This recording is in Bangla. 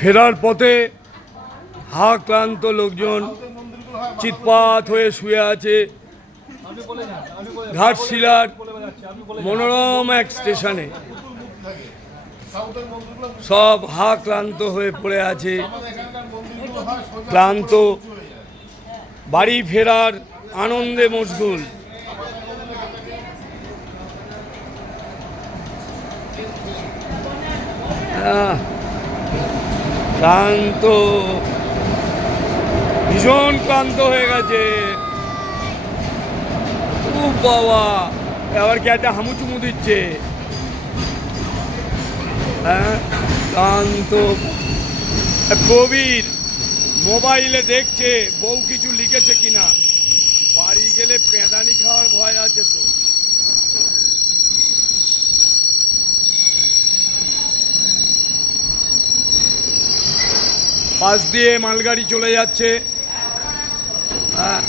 ফেরার পথে হাক্লান্ত লোকজন চিৎপাত হয়ে শুয়ে আছে ঘাটশিলার মনোরম এক স্টেশনে। সব হাক্লান্ত হয়ে পড়ে আছে, ক্লান্ত, বাড়ি ফেরার আনন্দে মশগুল। ক্লান্ত, ভীষণ ক্লান্ত হয়ে গেছে। ও বাবা, আবার কি একটা হামুচুমু দিচ্ছে। হ্যাঁ, ক্লান্ত। কবির মোবাইলে দেখছে বউ কিছু লিখেছে কিনা, বাড়ি গেলে পেঁদানি খাওয়ার ভয় আছে তো। পাশ দিয়ে মালগাড়ি চলে যাচ্ছে। হ্যাঁ,